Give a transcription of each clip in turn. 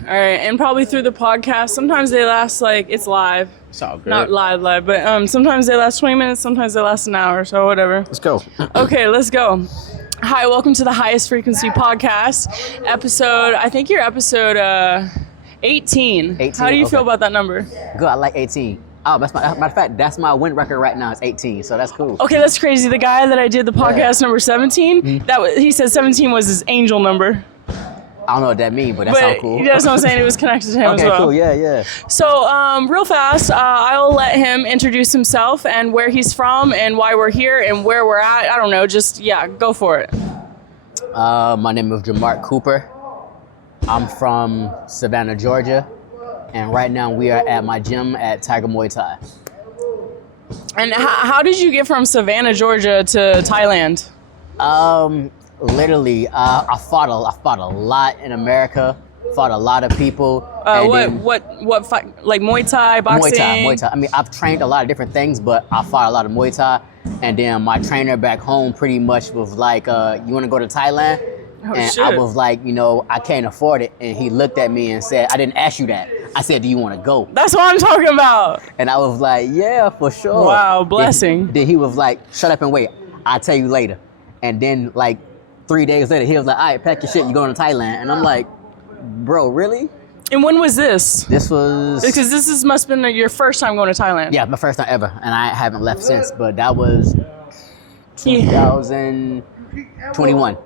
All right, and probably through the podcast. Sometimes they last it's live. It's all good. Not live, but sometimes they last 20 minutes, sometimes they last an hour, so whatever. Let's go. Okay, let's go. Hi, welcome to the Highest Frequency Podcast, I think you're episode 18. 18, How do you feel about that number? Good, I like 18. Oh, matter of fact, that's my win record right now. It's 18, so that's cool. Okay, that's crazy. The guy that I did the podcast number 17, he said 17 was his angel number. I don't know what that means, but that sounds cool. That's what I'm saying. It was connected to him as well. Okay, cool. Yeah. So, real fast, I'll let him introduce himself and where he's from and why we're here and where we're at. I don't know. Just, go for it. My name is Jamark Cooper. I'm from Savannah, Georgia. And right now we are at my gym at Tiger Muay Thai. And how did you get from Savannah, Georgia to Thailand? Literally, I fought a lot in America. Fought a lot of people. What fight? Like Muay Thai, boxing? Muay Thai. I mean, I've trained a lot of different things, but I fought a lot of Muay Thai. And then my trainer back home pretty much was like, you want to go to Thailand? Shit. I was like, I can't afford it. And he looked at me and said, I didn't ask you that. I said, do you want to go? That's what I'm talking about. And I was like, yeah, for sure. Wow, blessing. Then he was like, shut up and wait. I'll tell you later. And then 3 days later, he was like, all right, pack your shit. You're going to Thailand. And I'm like, bro, really? And when was this? This was... Because this must have been your first time going to Thailand. Yeah, my first time ever. And I haven't left since. But that was 2021.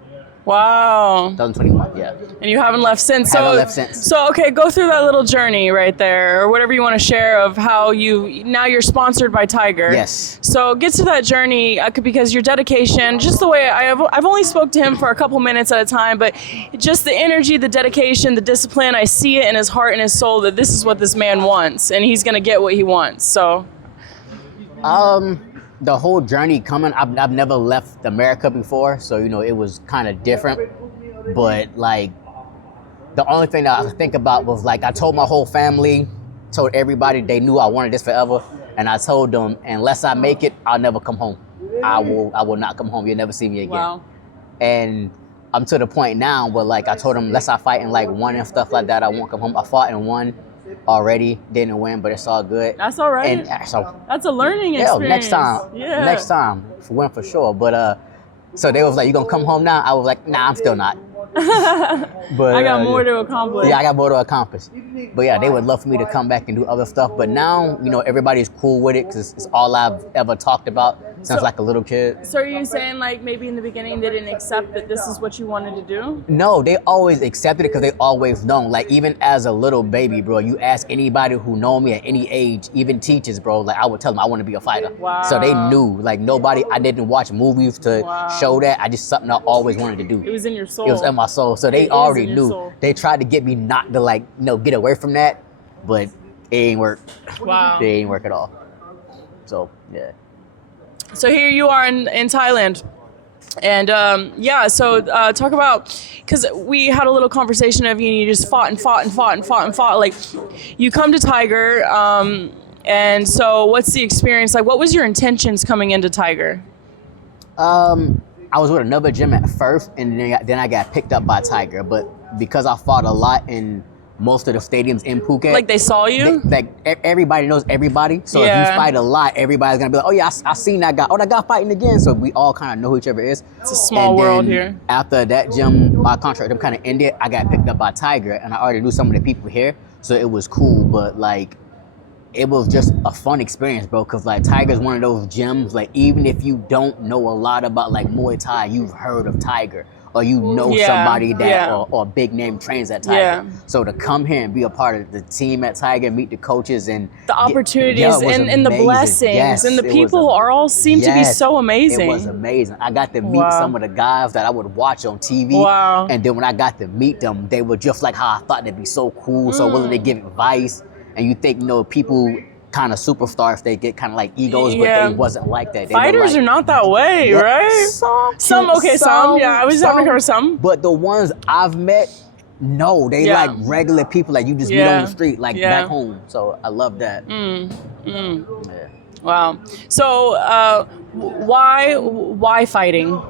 Wow. 2021, yeah. And you haven't left since. Haven't left since. So, okay, go through that little journey right there, or whatever you want to share of how now you're sponsored by Tiger. Yes. So get to that journey because your dedication, just the way I've only spoke to him for a couple minutes at a time, but just the energy, the dedication, the discipline, I see it in his heart and his soul that this is what this man wants, and he's going to get what he wants, so. The whole journey coming, I've never left America before, so it was kind of different. But the only thing that I think about was I told my whole family, told everybody they knew I wanted this forever, and I told them unless I make it, I'll never come home. I will not come home. You'll never see me again. Wow. And I'm to the point now where I told them unless I fight in one and stuff like that, I won't come home. I fought in one already, didn't win, but it's all good. That's all right. And so that's a learning experience. Next time, win for sure. But so they was like, you gonna come home now? I was like, nah, I'm still not. But I got more to accomplish. Yeah, I got more to accomplish. But yeah, they would love for me to come back and do other stuff. But now, everybody's cool with it because it's all I've ever talked about since a little kid. So are you saying maybe in the beginning they didn't accept that this is what you wanted to do? No, they always accepted it because they always known. Even as a little baby, bro, you ask anybody who know me at any age, even teachers, bro, I would tell them I want to be a fighter. Wow. So they knew. Nobody, I didn't watch movies to show that. I just something I always wanted to do. It was in your soul. It was in my soul. So they already knew. Soul. They tried to get me not to get away from that, but it ain't work. Wow. It ain't work at all. So, yeah. So here you are in Thailand. And so talk about, because we had a little conversation of you just fought and fought. You come to Tiger, and so what's the experience? What was your intentions coming into Tiger? I was with another gym at first, and then I got picked up by Tiger. But because I fought a lot in most of the stadiums in Phuket, they saw you. Everybody knows everybody. So if you fight a lot, everybody's gonna be like, "Oh yeah, I seen that guy. Oh, that guy fighting again." So we all kind of know who each other is. It's a small world here. After that gym, my contract with them kind of ended. I got picked up by Tiger, and I already knew some of the people here, so it was cool. But it was just a fun experience, bro, because Tiger's one of those gyms, even if you don't know a lot about Muay Thai, you've heard of Tiger, or somebody that or a big name trains at Tiger. Yeah. So to come here and be a part of the team at Tiger, meet the coaches and the opportunities and the blessings and the people seem to be so amazing. It was amazing. I got to meet some of the guys that I would watch on TV. Wow. And then when I got to meet them, they were just how I thought they'd be so cool, so willing to give advice. And you think, people kind of superstars, they get kind of egos, but they wasn't like that. They Fighters are not that way, right? Some. Yeah, I was having to cover some. But the ones I've met, no, they regular people you just meet on the street, back home. So I love that. Yeah. Wow. So why fighting?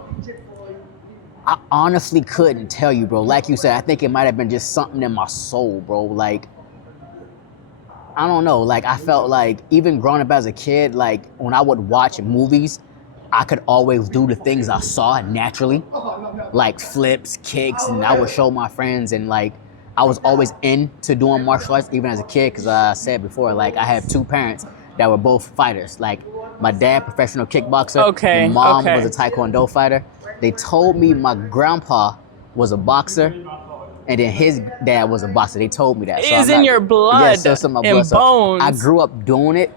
I honestly couldn't tell you, bro. Like you said, I think it might have been just something in my soul, bro. Like, I don't know. Like, I felt like even growing up as a kid, like when I would watch movies, I could always do the things I saw naturally, like flips, kicks, and I would show my friends. And like, I was always into doing martial arts, even as a kid, because I said before, like I have two parents that were both fighters. Like my dad, professional kickboxer. Okay, My mom okay. was a taekwondo fighter. They told me my grandpa was a boxer, and then his dad was a boxer. They told me that. It So is I'm in not- your blood, Yeah, so it's in my in blood. So bones. I grew up doing it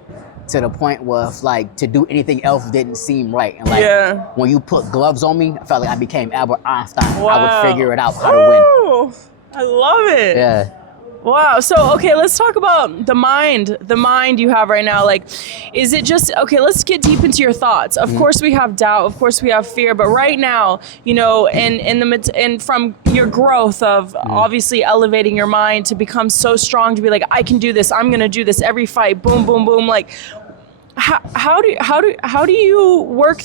to the point where it's like to do anything else didn't seem right. And like Yeah. when you put gloves on me, I felt like I became Albert Einstein. I Wow. would figure it out how to win. Ooh, I love it. Yeah. Wow. So, okay, let's talk about the mind you have right now. Like, is it just, okay, let's get deep into your thoughts. Of course we have doubt. Of course we have fear. But right now, you know, and from your growth of obviously elevating your mind to become so strong to be like, I can do this. I'm going to do this every fight. Boom, boom, boom. Like, how do you work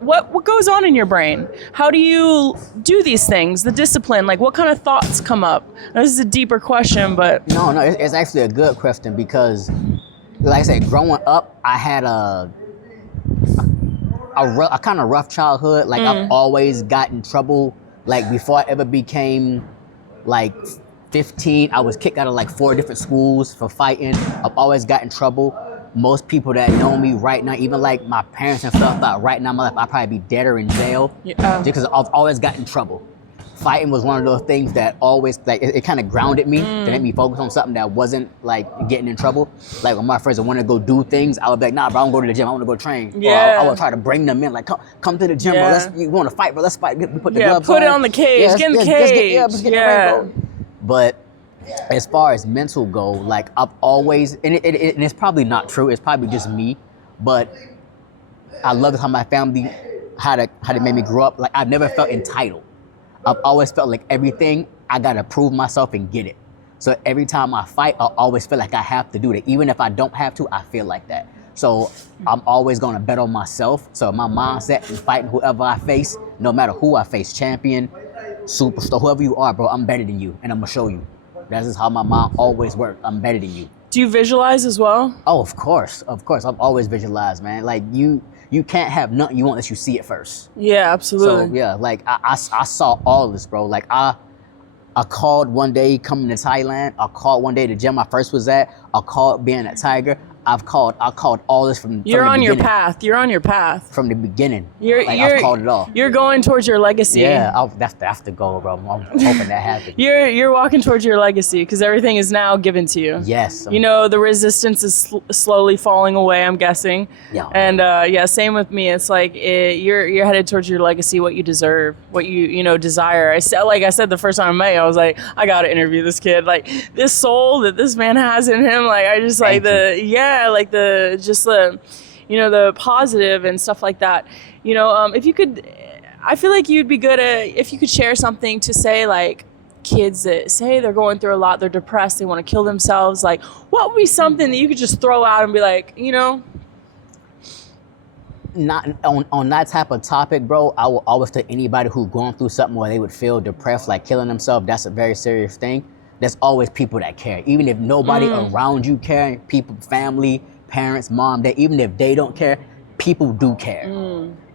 what goes on in your brain? How do you do these things? The discipline, like what kind of thoughts come up? This is a deeper question, but No, it's actually a good question because, like I said, growing up, I had a kind of rough childhood. Like I've always got in trouble. Like before I ever became like 15, I was kicked out of like 4 different schools for fighting. I've always got in trouble. Most people that know me right now, even like my parents and stuff, thought right now in my life I'd probably be dead or in jail. Yeah. Because I've always got in trouble. Fighting was one of those things that always, like, it kind of grounded me to make me focus on something that wasn't like getting in trouble. Like when my friends would want to go do things, I would be like, nah, bro, I don't go to the gym. I want to go train. Yeah. Or I would try to bring them in, like, come to the gym, Yeah. bro. You want to fight, bro? Let's fight. We put the gloves put on. it on the cage. Get in the cage. Let's get in the ring, bro. But as far as mental go, like I've always, and it's probably not true. It's probably just me, but I love how my family, how they made me grow up. Like I've never felt entitled. I've always felt like everything I gotta prove myself and get it. So every time I fight, I always feel like I have to do that. Even if I don't have to, I feel like that. So I'm always gonna bet on myself. So my mindset in fighting whoever I face, no matter who I face, champion, superstar, whoever you are, bro, I'm better than you, and I'm gonna show you. That's just how my mind always works. I'm better than you. do you visualize as well? Oh, of course. I've always visualized, man. Like you can't have nothing you want unless you see it first. Yeah, absolutely. So yeah, like I saw all this, bro. Like I called one day coming to Thailand. I called one day the gym I first was at. I called being at Tiger. I called all this from You're the on your beginning. path. You're on your path. From the beginning. You're I've called it all. You're going towards your legacy. Yeah, that's the goal, bro. I'm hoping that happens. You're walking towards your legacy because everything is now given to you. Yes. You know, the resistance is slowly falling away, I'm guessing. Yeah. And yeah, same with me. It's like you're headed towards your legacy, what you deserve, what you desire. Like I said the first time I met you, I was like, I gotta interview this kid. Like this soul that this man has in him. Like I just like the positive and stuff like that. You know, if you could, I feel like you'd be good at if you could share something to say like kids that say they're going through a lot, they're depressed, they want to kill themselves. Like, what would be something that you could just throw out and be like, Not on that type of topic, bro. I will always tell anybody who's going through something where they would feel depressed, like killing themselves. That's a very serious thing. There's always people that care, even if nobody around you care. People, family, parents, mom, dad. Even if they don't care, people do care,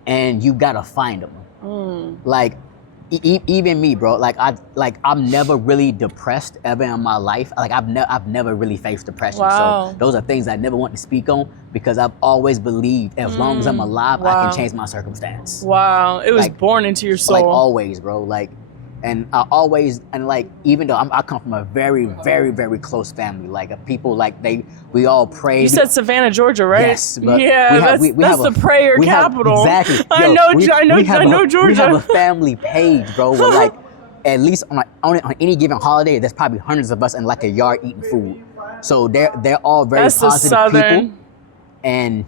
and you gotta find them. Like even me, bro. I'm never really depressed ever in my life. Like I've never really faced depression. Wow. So those are things I never want to speak on because I've always believed as long as I'm alive, I Wow. can change my circumstance. wow, it was Like- born into your soul. Like always, bro. Like, and I always, and like, even though I come from a very, very, very close family, like people, like we all pray. You said Savannah, Georgia, right? Yes, but yeah, that's the prayer capital. Exactly. I Yo, know Georgia. We have a family page, bro. Where like, at least on any given holiday, there's probably hundreds of us in like a yard eating food. So they're all very That's the positive Southern. people, and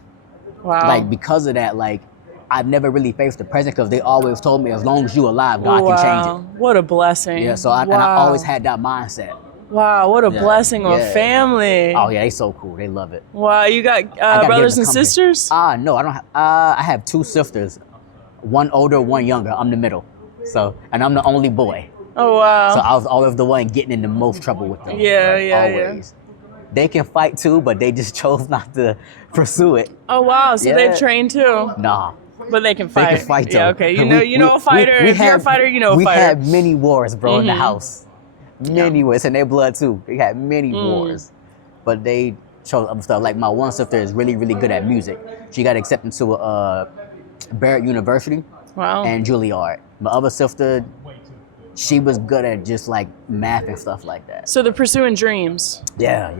Wow. like because of that, like I've never really faced depression because they always told me as long as you alive, God can change it. What a blessing. Yeah, so and I always had that mindset. Wow, what a Yeah, blessing of yeah. family. Oh yeah, they so cool. They love it. Wow, you got I gotta brothers get and them to come here. sisters? No, I don't. I have 2 sisters, one older, one younger. I'm the middle. So, and I'm the only boy. Oh wow. So I was always the one getting in the most trouble with them. Yeah, like, yeah, always. They can fight too, but they just chose not to pursue it. Oh wow. So Yeah. they've trained too. Nah. But they can fight. They can fight though. Yeah, okay. You know a fighter. If you're a fighter, you know a we fighter. had many wars, bro, in the house. Many wars. In their blood too. We had many wars. But they chose other stuff. Like my one sister is really, really good at music. She got accepted to Barrett University Wow. and Juilliard. My other sister, she was good at just like math and stuff like that. So they're pursuing dreams. Yeah.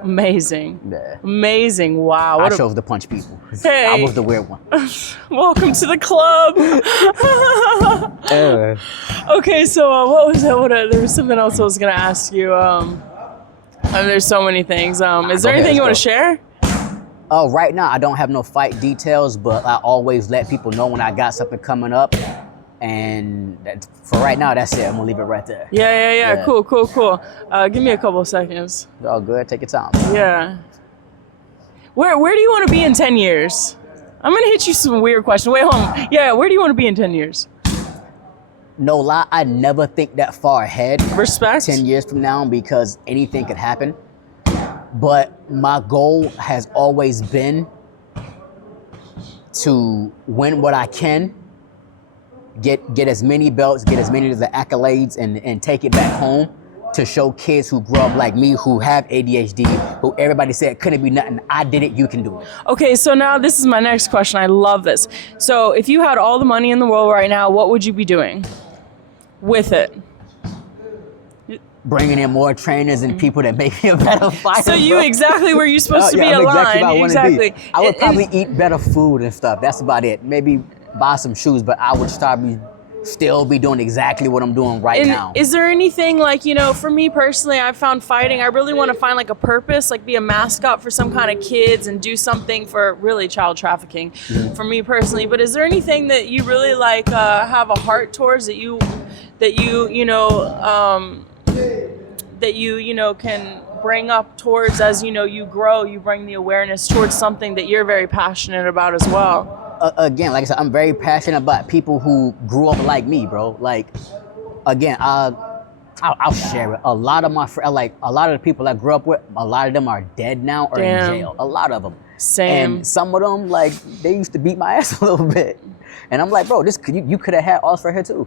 Amazing. Yeah. Amazing. Wow. I chose to punch people. Hey. I was the weird one. Welcome to the club. Okay, so what was that? There was something else I was gonna ask you. There's so many things. Is there anything you want to share? Oh, right now I don't have no fight details, but I always let people know when I got something coming up. And for right now, that's it. I'm gonna leave it right there. Yeah. Cool. Give me a couple of seconds. It's all good. Take your time. Yeah. Where do you want to be in 10 years? I'm gonna hit you some weird questions. Wait, hold on. Yeah, where do you want to be in 10 years? No lie, I never think that far ahead. Respect. 10 years from now, because anything could happen. But my goal has always been to win what I can, get as many belts, get as many of the accolades, and take it back home to show kids who grew up like me, who have ADHD, who everybody said couldn't be nothing. I did it, you can do it. Okay, so now this is my next question. I love this. So if you had all the money in the world right now, what would you be doing with it? Bringing in more trainers and people that make me a better fighter. So you exactly where you're supposed to be I'm exactly aligned. where I wanna Exactly. be. I would probably eat better food and stuff. That's about it. Maybe buy some shoes, but I would still be doing exactly what I'm doing right now. Is there anything like, for me personally, I found fighting, I really want to find like a purpose, like be a mascot for some kind of kids and do something for really child trafficking for me personally. But is there anything that you really like have a heart towards that you can bring up towards as you grow, you bring the awareness towards something that you're very passionate about as well? Again, like I said, I'm very passionate about people who grew up like me, bro. Like, again, I'll share it. A lot of my friends, like a lot of the people I grew up with, a lot of them are dead now or in jail. A lot of them. Same. And some of them, like, they used to beat my ass a little bit. And I'm like, bro, you could have had us for here too.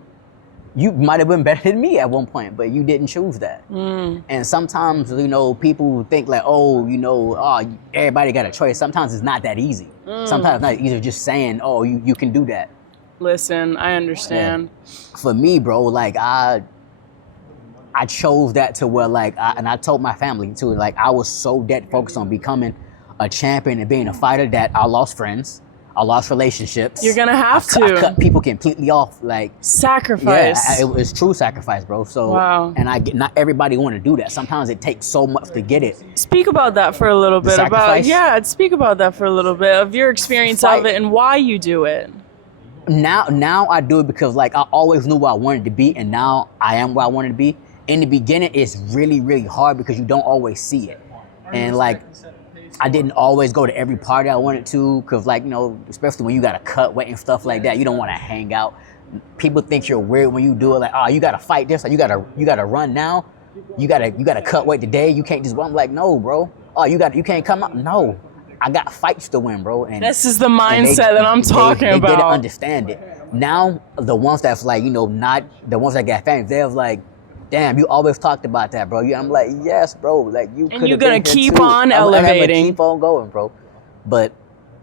You might have been better than me at one point, but you didn't choose that. And sometimes, people think like, everybody got a choice. Sometimes it's not that easy. Sometimes it's not easy just saying, oh, you can do that. Listen, I understand. Yeah. For me, bro, like I chose that to where and I told my family too, like I was so dead focused on becoming a champion and being a fighter that I lost friends. I lost relationships. You're gonna have to. I cut people completely off. Like sacrifice. Yeah, it was true sacrifice, bro. So, wow. And not everybody want to do that. Sometimes it takes so much to get it. Speak about that for a little bit. Speak about that for a little bit of your experience of it and why you do it. Now I do it because I always knew where I wanted to be, and now I am where I wanted to be. In the beginning, it's really, really hard because you don't always see it, and I didn't always go to every party I wanted to because, especially when you got to cut weight and stuff like that, you don't want to hang out. People think you're weird when you do it. Like, oh, you got to fight this, or you got to run now. You got to cut weight today. You can't just run. I'm like, no, bro. Oh, you can't come out. No, I got fights to win, bro. And this is the mindset that I'm talking about. They didn't understand it. Now the ones that's not the ones that got famous, they're like, damn, you always talked about that, bro. I'm like, yes, bro. And you're gonna keep on elevating. I'm gonna keep on going, bro. But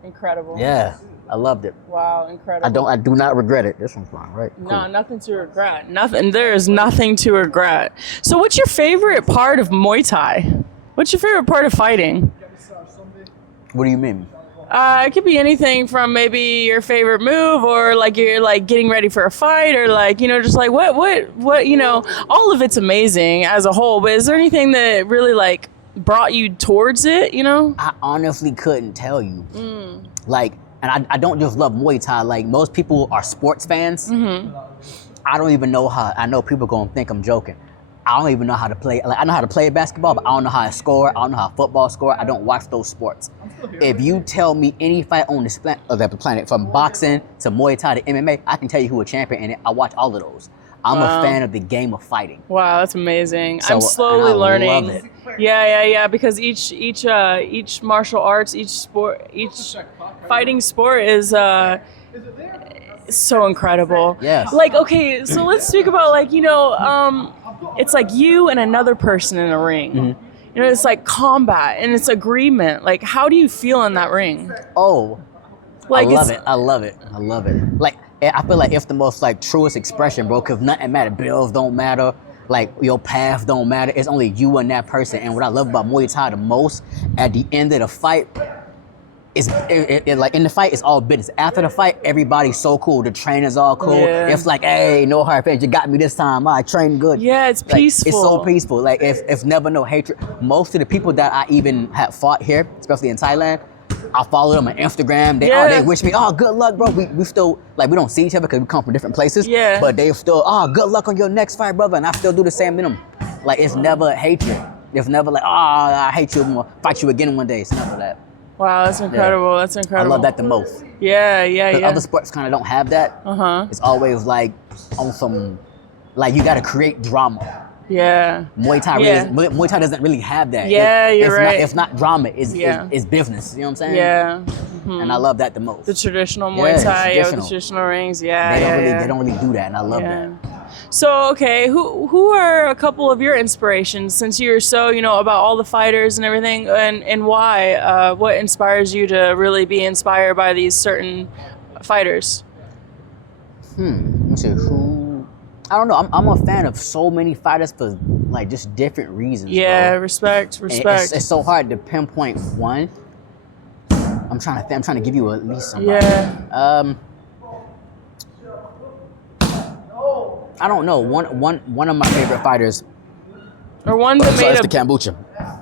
incredible. Yeah, I loved it. Wow, incredible. I do not regret it. This one's fine, right? Cool. No, nothing to regret. Nothing. There is nothing to regret. So, what's your favorite part of Muay Thai? What's your favorite part of fighting? What do you mean? It could be anything from maybe your favorite move, or you're getting ready for a fight, or just what all of it's amazing as a whole. But is there anything that really brought you towards it? I honestly couldn't tell you. And I don't just love Muay Thai. Most people are sports fans. I don't even know how. I know people gonna think I'm joking. I don't even know how to play. Like I know how to play basketball, but I don't know how to score. I don't know how football score. I don't watch those sports. If you tell me any fight on this planet, from boxing to Muay Thai to MMA, I can tell you who a champion in it. I watch all of those. I'm a fan of the game of fighting. Wow, that's amazing. So, I'm slowly learning. Love it. Yeah. Because each martial arts, each sport, each fighting sport is so incredible. Yes. Like, okay, so let's speak about like, it's like you and another person in a ring. Mm-hmm. It's like combat and it's agreement. Like, how do you feel in that ring? Oh, like I love it. Like, I feel like it's the most like truest expression, bro. Cause nothing matters. Bills don't matter. Like your path don't matter. It's only you and that person. And what I love about Muay Thai the most, at the end of the fight, like in the fight, it's all business. After the fight, everybody's so cool. The trainer's all cool. Yeah. It's like, hey, no hard feelings. You got me this time. I trained good. Yeah, it's like, peaceful. It's so peaceful. Like it's never no hatred. Most of the people that I even have fought here, especially in Thailand, I follow them on Instagram. They wish me, good luck, bro. We still, like, we don't see each other because we come from different places. Yeah. But they still, good luck on your next fight, brother. And I still do the same to them. Like, it's never hatred. It's never like, I hate you, I'm gonna fight you again one day. It's never that. Wow, that's incredible. Yeah. That's incredible. I love that the most. Yeah. Other sports kind of don't have that. It's always like on some, like, you got to create drama. Yeah. Muay Thai Muay Thai doesn't really have that. Yeah, you're right. It's not drama. It's business. You know what I'm saying? Yeah. And I love that the most. The traditional Muay Thai, with the traditional rings. They don't really do that, and I love that. So, okay, who are a couple of your inspirations, since you're so, about all the fighters and everything, and why? What inspires you to really be inspired by these certain fighters? Let me see, I don't know. I'm a fan of so many fighters for like just different reasons. Yeah, bro. respect. It's so hard to pinpoint one. I'm trying to give you at least somebody. Yeah. I don't know. One of my favorite fighters. Or one that made the kombucha.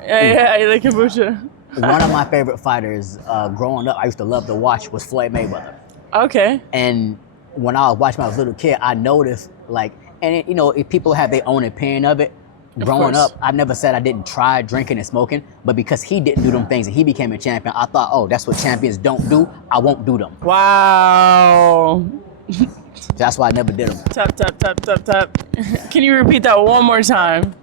Yeah, the kombucha. One of my favorite fighters growing up, I used to love to watch, was Floyd Mayweather. Okay. And when I was watching when I was a little kid, I noticed, like, and if people have their own opinion of it, growing up, I never said I didn't try drinking and smoking, but because he didn't do them things and he became a champion, I thought, that's what champions don't do. I won't do them. Wow. That's why I never did them. Tap. Can you repeat that one more time?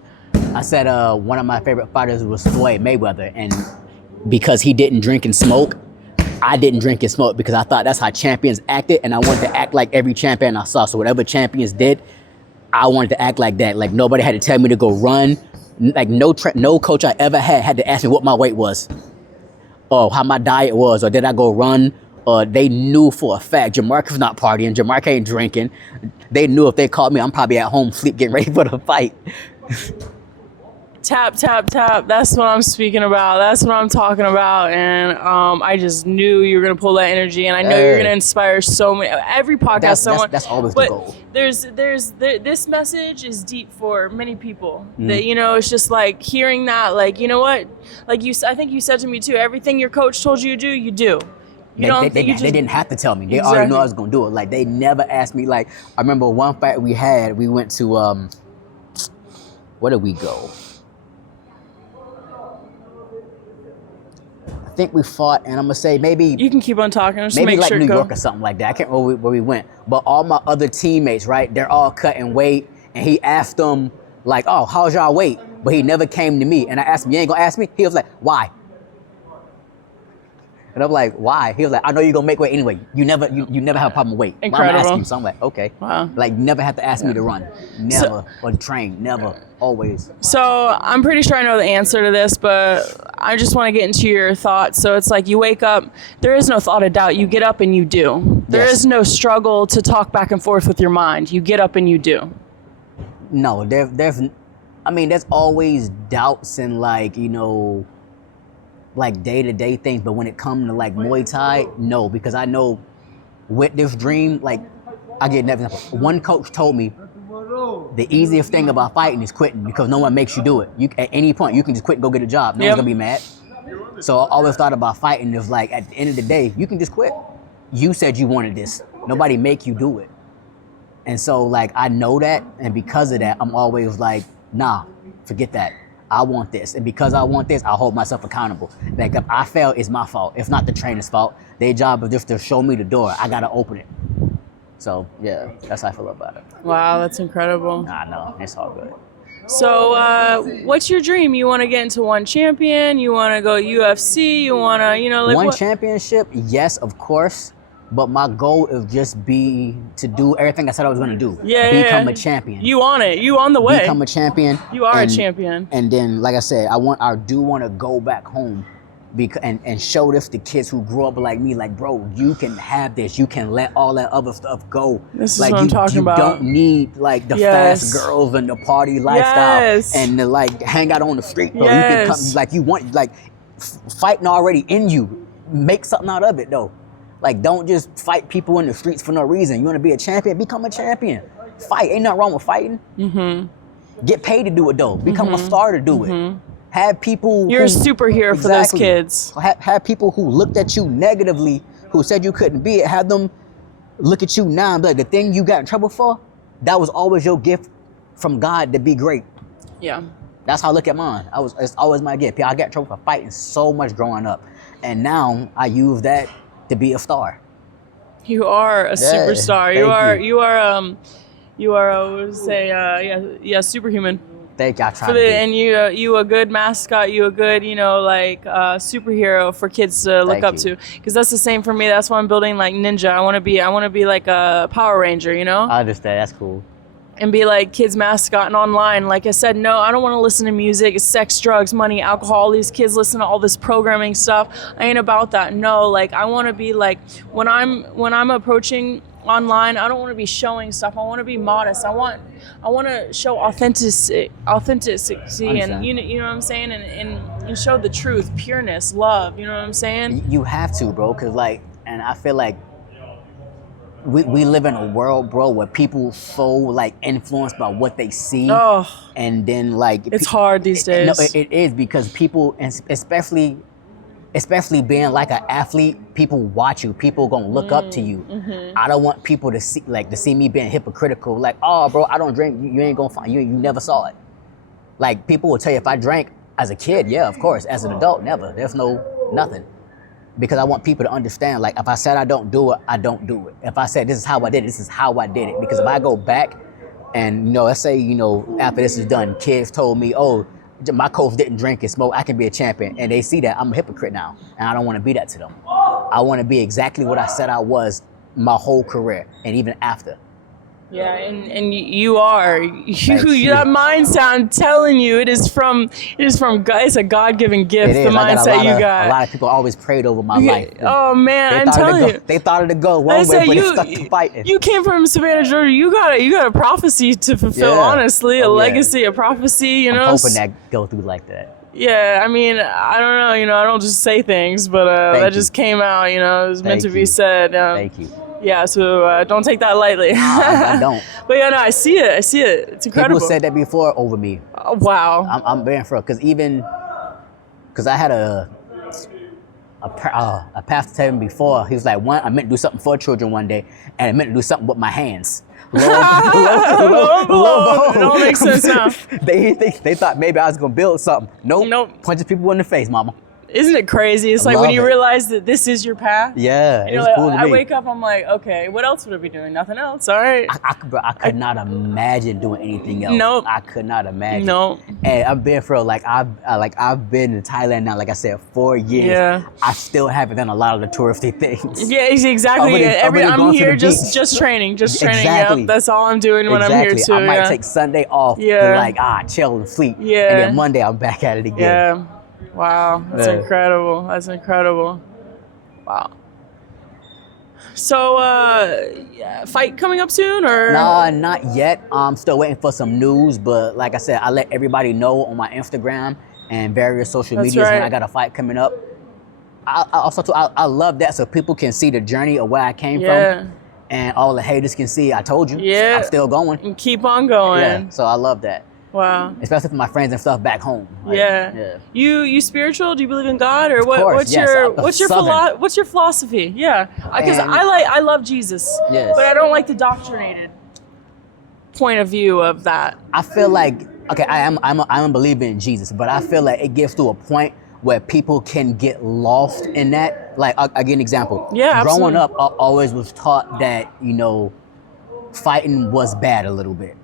I said one of my favorite fighters was Floyd Mayweather, and because he didn't drink and smoke, I didn't drink and smoke because I thought that's how champions acted, and I wanted to act like every champion I saw. So whatever champions did, I wanted to act like that. Like nobody had to tell me to go run. Like no coach I ever had to ask me what my weight was, or how my diet was, or did I go run. They knew for a fact Jamark was not partying. Jamark ain't drinking. They knew if they called me, I'm probably at home sleep getting ready for the fight. Tap. That's what I'm speaking about. That's what I'm talking about. And I just knew you were gonna pull that energy, and I know you're gonna inspire so many. Every podcast, that's always the goal. This message is deep for many people. That it's just like hearing that. Like what? Like I think you said to me too. Everything your coach told you to do, you do. They didn't have to tell me. They already knew I was gonna do it. Like they never asked me. Like I remember one fight we had. We went to where did we go? I think we fought, and I'm gonna say maybe you can keep on talking. Just maybe make like sure New York or something like that. I can't remember where we went. But all my other teammates, right? They're all cutting weight, and he asked them like, "Oh, how's y'all weight?" But he never came to me, and I asked him, "You ain't gonna ask me?" He was like, "Why?" And I'm like, "Why?" He was like, "I know you're gonna make weight anyway. You never have a problem with weight." Incredible. I'm asking you, so I'm like, "Okay." Wow. Like, never have to ask me to run, never, or train, never, always. So I'm pretty sure I know the answer to this, but I just want to get into your thoughts. So it's like you wake up, there is no thought of doubt. You get up and you do. There is no struggle to talk back and forth with your mind. You get up and you do. No, there's always doubts and like day-to-day things, but when it comes to like Muay Thai, no, because I know with this dream, like I get an example. One coach told me the easiest thing about fighting is quitting because no one makes you do it. You at any point you can just quit and go get a job. No one's gonna be mad. So I always thought about fighting is like at the end of the day, you can just quit. You said you wanted this. Nobody make you do it. And so like I know that, and because of that, I'm always like nah, forget that. I want this. And because I want this, I hold myself accountable. Like if I fail, it's my fault. If not the trainer's fault. Their job is just to show me the door. I gotta open it. So yeah, that's how I feel about it. Wow, that's incredible. I know, it's all good. So, what's your dream? You want to get into one champion? You want to go UFC? You want to, like one what? championship? Yes, of course. But my goal is just to do everything I said I was going to do. Become a champion. You on it. You on the way. Become a champion. You are a champion. And then, like I said, I do want to go back home and show this to kids who grew up like me. Like, bro, you can have this. You can let all that other stuff go. This is like, what I'm talking about. You don't need like the fast girls and the party lifestyle and the like hang out on the street, bro. You can come like you want, like fighting already in you. Make something out of it though. Like, don't just fight people in the streets for no reason. You want to be a champion? Become a champion. Fight. Ain't nothing wrong with fighting. Mm-hmm. Get paid to do it, though. Become a star to do it. Have people You're a superhero for those kids. Have people who looked at you negatively, who said you couldn't be it, have them look at you now and be like, the thing you got in trouble for, that was always your gift from God to be great. Yeah. That's how I look at mine. It's always my gift. I got in trouble for fighting so much growing up. And now I use that to be a star. You are a superstar. You are what would you say, superhuman. Thank you. I try to be. And you a good mascot, you a good, superhero for kids to look up to. Because that's the same for me. That's why I'm building like Ninja. I want to be like a Power Ranger, I understand. That's cool. And be like kids mascot and online. Like I said, no, I don't want to listen to music. It's sex, drugs, money, alcohol. These kids listen to all this programming stuff. I ain't about that. No, like I want to be like when I'm approaching online, I don't want to be showing stuff. I want to be modest. I want to show authenticity and you know what I'm saying, and show the truth, pureness, love. You know what I'm saying? You have to, bro, because and I feel like we live in a world, bro, where people so like influenced by what they see, and then like it's hard these days. No, it is because people, and especially being like an athlete, people watch you. People gonna look up to you. Mm-hmm. I don't want people to see me being hypocritical. Like, oh, bro, I don't drink. You ain't gonna find you. You never saw it. Like people will tell you if I drank as a kid, yeah, of course. As an adult, never. There's nothing. Because I want people to understand, like, if I said I don't do it, I don't do it. If I said this is how I did it, this is how I did it. Because if I go back and, let's say, after this is done, kids told me, oh, my coach didn't drink and smoke, I can be a champion. And they see that, I'm a hypocrite now. And I don't want to be that to them. I want to be exactly what I said I was my whole career and even after. Yeah, and you are that mindset. I'm telling you, it is from God. It's a God-given gift. The mindset you got. A lot of people always prayed over my life. Oh man, I'm telling you, they thought it'd go one way, but they stuck to fighting. You came from Savannah, Georgia. You got a prophecy to fulfill. Honestly, a legacy, a prophecy. I'm hoping that go through like that. Yeah, I mean, I don't know. I don't just say things, but that just came out. It was meant to be said. Thank you. Yeah, so don't take that lightly. I don't. But yeah, no, I see it. It's incredible. People said that before over me. Oh, wow. I'm bearing for it because I had a pastor tell me before. He was like, I meant to do something for children one day, and I meant to do something with my hands. It all makes sense now. They thought maybe I was gonna build something. Nope. Punching people in the face, mama. Isn't it crazy? It's like when you realize that this is your path. Yeah, it's cool to me. I wake up, I'm like, okay, what else would I be doing? Nothing else. All right. I could not imagine doing anything else. Nope. I could not imagine. Nope. And I've been for I've been in Thailand now, like I said, 4 years. Yeah. I still haven't done a lot of the touristy things. Yeah, exactly. I'm here just training. Exactly. Yep, that's all I'm doing when I'm here too. I might take Sunday off to chill and sleep. Yeah. And then Monday I'm back at it again. Yeah. Wow, that's incredible. That's incredible. Wow. So, fight coming up soon, or? Nah, not yet. I'm still waiting for some news, but like I said, I let everybody know on my Instagram and various social medias when I got a fight coming up. I love that, so people can see the journey of where I came from, and all the haters can see. I told you, I'm still going. And keep on going. Yeah, so I love that. Wow. Especially for my friends and stuff back home. You spiritual? Do you believe in God, or what? Course, what's your philosophy? Yeah, because I love Jesus, but I don't like the doctrinated point of view of that. I feel like okay, I'm a believer in Jesus, but I feel like it gets to a point where people can get lost in that. Like, I'll give an example. Yeah, Growing absolutely. up, I always was taught that, you know, fighting was bad a little bit.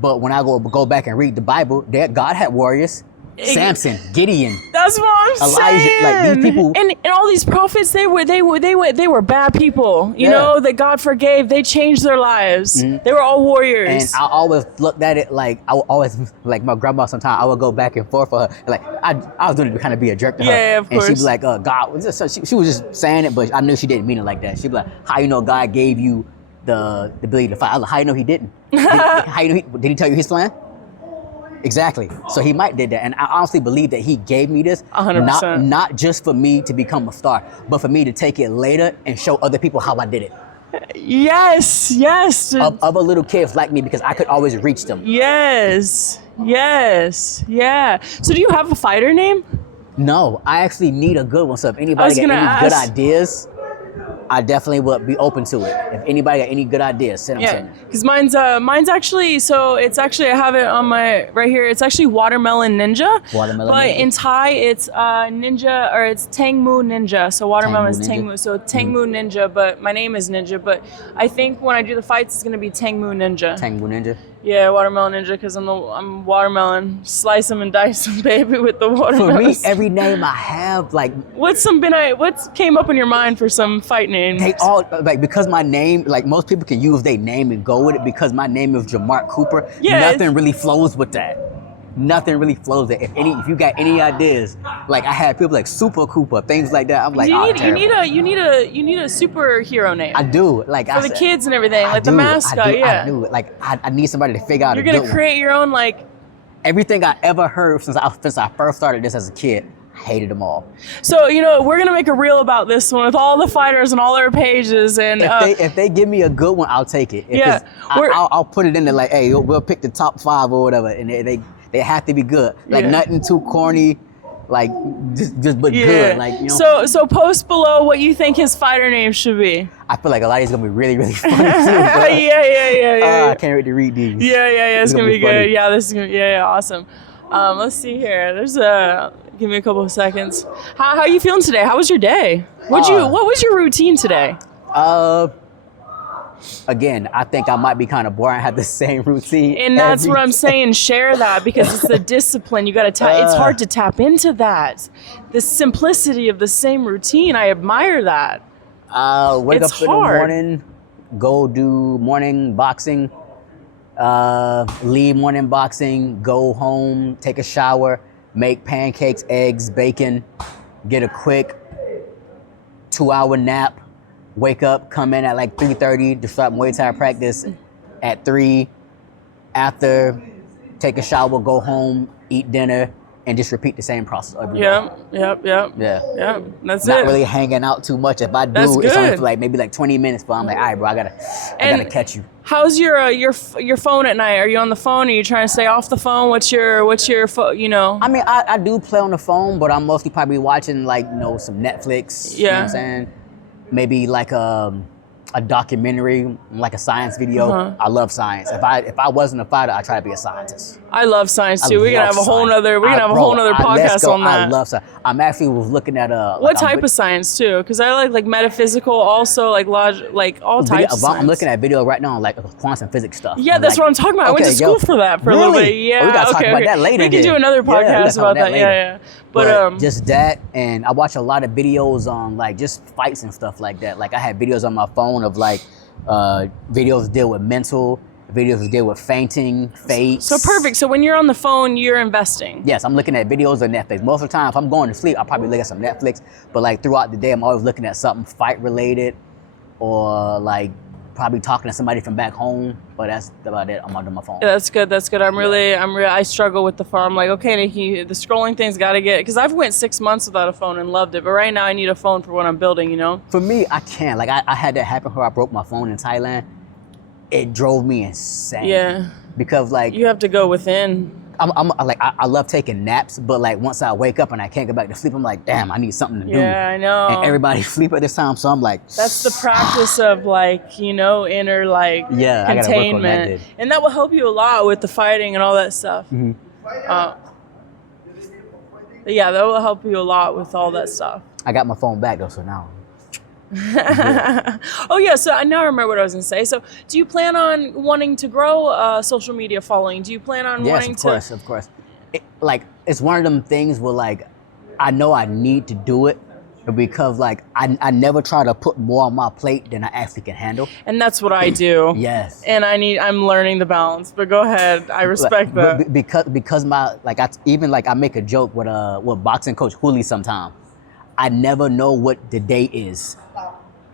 But when I go back and read the Bible, God had warriors. Samson, Gideon. That's what I'm Elijah, saying. like these people, and all these prophets, they were bad people. You know, that God forgave. They changed their lives. They were all warriors. And I always looked at it like I would always like my grandma. Sometimes I would go back and forth for her. Like I was doing it to kind of be a jerk to her. Yeah, of course. And she'd be like, God was just, she was just saying it, but I knew she didn't mean it like that. She'd be like, how you know God gave you the ability to fight? I was like, how you know He didn't? How you know did He tell you His plan? Exactly. So He might did that, and I honestly believe that He gave me this 100%. not just for me to become a star, but for me to take it later and show other people how I did it. Yes. Other little kids like me, because I could always reach them. Yes. Yeah. So do you have a fighter name? No, I actually need a good one. So if anybody got any good ideas, I definitely would be open to it. If anybody got any good ideas, send them to me. Because mine's actually, so it's actually, I have it on my, right here, it's actually Watermelon Ninja. But in Thai, it's Ninja, or it's Tangmu Ninja. So watermelon is Tangmu. So Tangmu Ninja, but my name is Ninja. But I think when I do the fights, it's going to be Tangmu Ninja. Tangmu Ninja? Yeah, Watermelon Ninja, because I'm watermelon. Slice them and dice them, baby, with the watermelon. For me, every name I have, like... What came up in your mind for some fight names? They all, like, because my name, like, most people can use their name and go with it, because my name is Jamark Cooper. Yeah, nothing really flows with that. Nothing really flows there. If you got any ideas, like I had people like Super Cooper, things like that. I'm like, you need a superhero name. I do, like for the kids and everything, like the mascot. I do. Like I need somebody to figure out. You're gonna create your own, like, everything I ever heard since I first started this as a kid. I hated them all. So we're gonna make a reel about this one with all the fighters and all their pages, and if they give me a good one, I'll take it. I'll put it in there like, hey, we'll pick the top 5 or whatever, and they have to be good. Like nothing too corny, like just but good. Like So post below what you think his fighter name should be. I feel like a lot of these gonna be really, really funny too. Yeah. I can't wait to read these. Yeah. It's gonna be good. Yeah, this is gonna awesome. Let's see here. Give me a couple of seconds. How are you feeling today? How was your day? What was your routine today? Again, I think I might be kind of boring. I have the same routine. And that's what I'm saying. Share that, because it's the discipline. You got to tap. It's hard to tap into that. The simplicity of the same routine. I admire that. Wake up in the morning, go do morning boxing, leave morning boxing, go home, take a shower, make pancakes, eggs, bacon, get a quick 2-hour nap. Wake up, come in at like 3:30 to start Muay Thai practice at 3. After, take a shower, go home, eat dinner, and just repeat the same process every day. Yep. Yeah. That's Not it. really hanging out too much. If I do, it's only for like maybe like 20 minutes. But I'm like, all right, bro, I gotta catch you. How's your phone at night? Are you on the phone? Are you trying to stay off the phone? What's your I mean, I do play on the phone, but I'm mostly probably watching like some Netflix. You know what I'm saying? Maybe like a documentary, like a science video. I love science. If I wasn't a fighter, I'd try to be a scientist. I love science too. We're gonna have a whole nother podcast on that. I love science. I'm actually looking at what type of science too? Because I like metaphysical, also like like all types of science. I'm looking at video right now on like quantum physics stuff. Yeah, that's what I'm talking about. I went to school for that for a little bit. Yeah, we gotta talk about that later. We can do another podcast about that. Yeah. But just that, and I watch a lot of videos on like just fights and stuff like that. Like I had videos on my phone of like videos deal with mental, videos deal with fainting, fates. So perfect. So when you're on the phone, you're investing. Yes, I'm looking at videos on Netflix. Most of the time, if I'm going to sleep, I'll probably look at some Netflix. But like throughout the day, I'm always looking at something fight related, or like probably talking to somebody from back home. But that's about it. I'm on my phone. Yeah, that's good. I struggle with the phone. I'm like, okay, Nikki, the scrolling thing's got to get, because I've went 6 months without a phone and loved it. But right now I need a phone for what I'm building, For me, I can't. Like I had that happen where I broke my phone in Thailand. It drove me insane. Yeah. Because like you have to go within. I love taking naps, but like once I wake up and I can't go back to sleep, I'm like, damn, I need something to do. Yeah, I know. And everybody sleep at this time, so I'm like, that's the practice of like, you know, inner like yeah, I gotta work on that, containment, and that will help you a lot with the fighting and all that stuff. Yeah, that will help you a lot with all that stuff. I got my phone back though, so now. Oh yeah, so I now remember what I was gonna say. So, do you plan on wanting to grow a social media following? Do you plan on wanting to? Yes, of course. Like it's one of them things where like I know I need to do it because like I never try to put more on my plate than I actually can handle. And that's what I do. Yes. And I'm learning the balance. But go ahead, I respect that. Because my like I make a joke with boxing coach Hooli sometimes. I never know what the day is.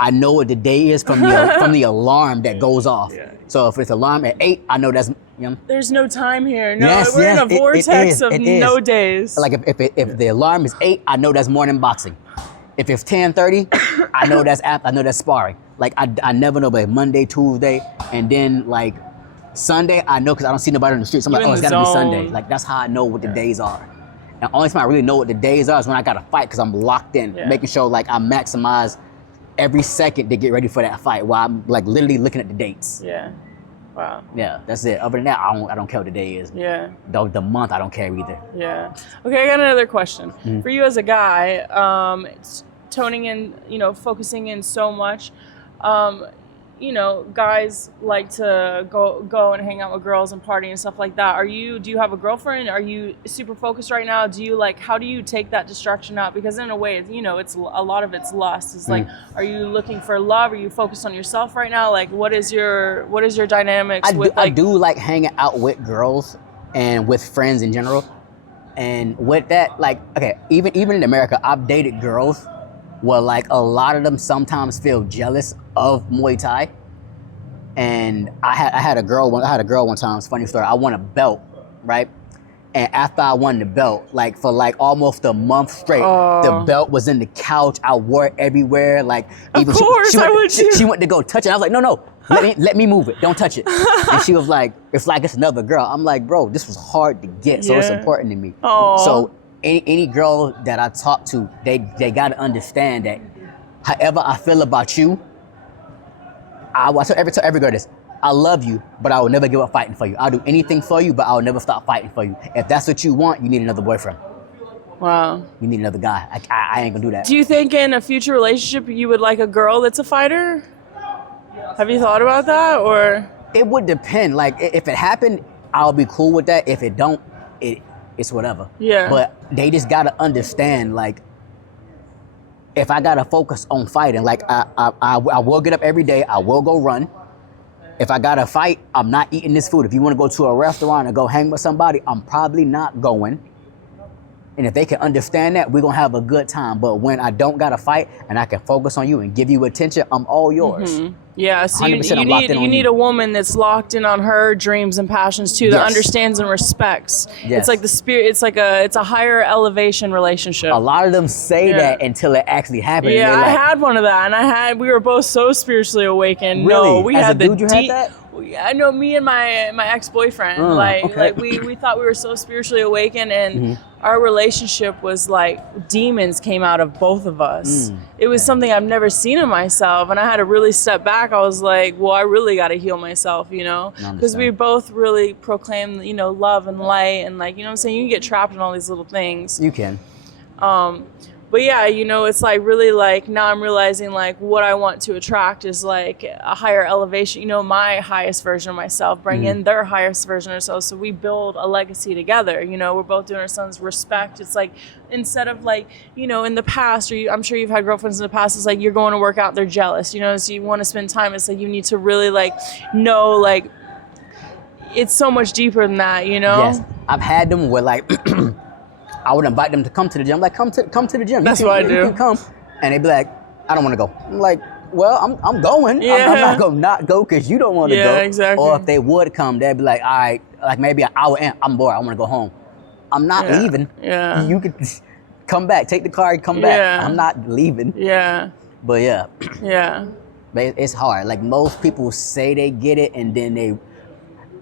I know what the day is from the alarm that goes off. Yeah. So if it's alarm at 8, I know that's, you know. There's no time here. No, yes, we're in a vortex of no days. Like if the alarm is 8, I know that's morning boxing. If it's 10:30, I know that's sparring. Like I never know, but Monday, Tuesday, and then like Sunday, I know because I don't see nobody on the street. So I'm like, oh, it's gotta be Sunday. Like that's how I know what the days are. And the only time I really know what the days are is when I gotta fight because I'm locked in, making sure like I maximize every second to get ready for that fight while I'm like literally looking at the dates. Yeah. Wow. Yeah, that's it. Other than that, I don't care what the day is. Yeah. The month, I don't care either. Yeah. Okay, I got another question. For you as a guy, toning in, you know, focusing in so much, you know, guys like to go and hang out with girls and party and stuff like that. Do you have a girlfriend? Are you super focused right now? How do you take that distraction out? Because in a way, you know, it's a lot of it's lust. It's like, are you looking for love? Are you focused on yourself right now? Like, what is your dynamics I do like hanging out with girls and with friends in general. And with that, like, okay, even in America, I've dated girls where like a lot of them sometimes feel jealous of Muay Thai. And I had a girl one time, it's a funny story. I won a belt, right? And after I won the belt, like for like almost a month straight, the belt was in the couch. I wore it everywhere. Like of course, she went to go touch it. I was like, no, let me move it. Don't touch it. And she was like, it's another girl. I'm like, bro, this was hard to get, so it's important to me. So any girl that I talk to, they got to understand that however I feel about you, I tell every girl this, I love you, but I will never give up fighting for you. I'll do anything for you, but I'll never stop fighting for you. If that's what you want, you need another boyfriend. Wow. You need another guy. I ain't gonna do that. Do you think in a future relationship you would like a girl that's a fighter? Have you thought about that, or? It would depend. Like if it happened, I'll be cool with that. If it don't, it's whatever. Yeah. But they just gotta understand, like, if I gotta focus on fighting, like I will get up every day, I will go run. If I gotta fight, I'm not eating this food. If you wanna go to a restaurant and go hang with somebody, I'm probably not going. And if they can understand that, we're gonna have a good time. But when I don't gotta fight and I can focus on you and give you attention, I'm all yours. Yeah, so you need a woman that's locked in on her dreams and passions too, that understands and respects. Yes. It's like the spirit. It's a higher elevation relationship. A lot of them say that until it actually happens. Yeah, I had one of that, and we were both so spiritually awakened. Really? No, we As had a dude, you had that? I know, me and my ex-boyfriend, like we thought we were so spiritually awakened, and our relationship was like demons came out of both of us. It was something I've never seen in myself, and I had to really step back. I was like, well, I really got to heal myself, you know, because we both really proclaim, you know, love and light, and like, you know what I'm saying, you can get trapped in all these little things. You can. But yeah, you know, it's like really like now I'm realizing like what I want to attract is like a higher elevation, you know, my highest version of myself, bring in their highest version of themselves. So we build a legacy together. You know, we're both doing our sons respect. It's like instead of like, you know, in the past, I'm sure you've had girlfriends in the past, it's like you're going to work out, they're jealous, you know, so you want to spend time. It's like you need to really like know like it's so much deeper than that, you know? Yes. I've had them where like I would invite them to come to the gym. I'm like, come to the gym. That's what I do. You can come. And they'd be like, I don't want to go. I'm like, well, I'm going. Yeah. I'm not going to not go because you don't want to go. Yeah, exactly. Or if they would come, they'd be like, all right, like maybe an hour in, I'm bored. I want to go home. I'm not leaving. Yeah. You could come back. Take the car and come back. Yeah. I'm not leaving. Yeah. But yeah. Yeah. But it's hard. Like most people say they get it and then